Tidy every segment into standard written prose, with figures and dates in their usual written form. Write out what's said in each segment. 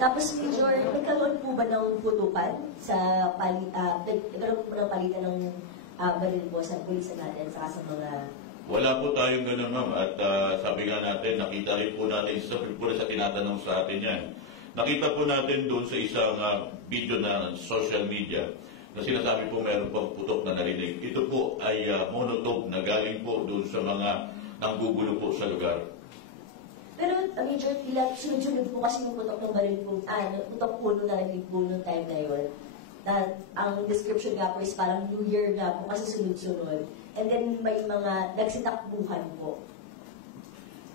Tapos, Major, nagkaroon po ba ng putukan sa nagkaroon po ng palitan ng baril po sa pulisan natin sa mga... Wala po tayong ganun, ma'am. At sabi nga natin, nakita rin po natin, isa po sa tinatanong sa atin yan. Nakita po natin doon sa isang video na social media na sinasabi po meron pong putok na narinig. Ito po ay monotone na galing po doon sa mga nanggugulo po sa lugar. Pero, Major, tila sunod-sunod po kasi yung putok ng baril po, putok po nung narinig po nung time na yun. Na ang description nga po is parang New Year nga po kasi sunod-sunod. And then may mga nagsitakbuhan po.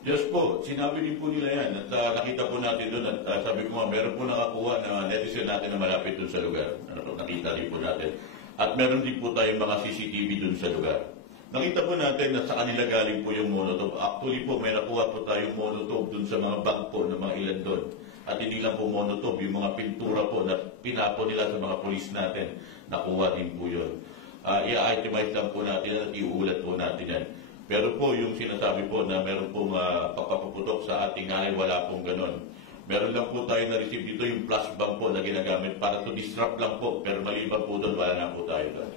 Yes po, sinabi din po nila yan at nakita po natin doon at sabi ko nga, meron po nakakuha na netizen natin na malapit doon sa lugar. Nakita din po natin. At meron din po tayong mga CCTV doon sa lugar. Nakita po natin na sa kanila galing po yung monotone. Actually po, may nakuha po tayong monotone doon sa mga bag po ng mga ilan doon. At hindi lang po monotone, yung mga pintura po na pinapo nila sa mga polis natin, nakuha din po yun. I-itemize lang po natin at iuulat po natin yan. Pero po yung sinasabi po na meron pong papaputok sa ating ngayon, wala pong ganon. Meron lang po tayo na-receive dito yung plus bang po na ginagamit para to disrupt lang po. Pero maliban po doon, wala na po tayo doon.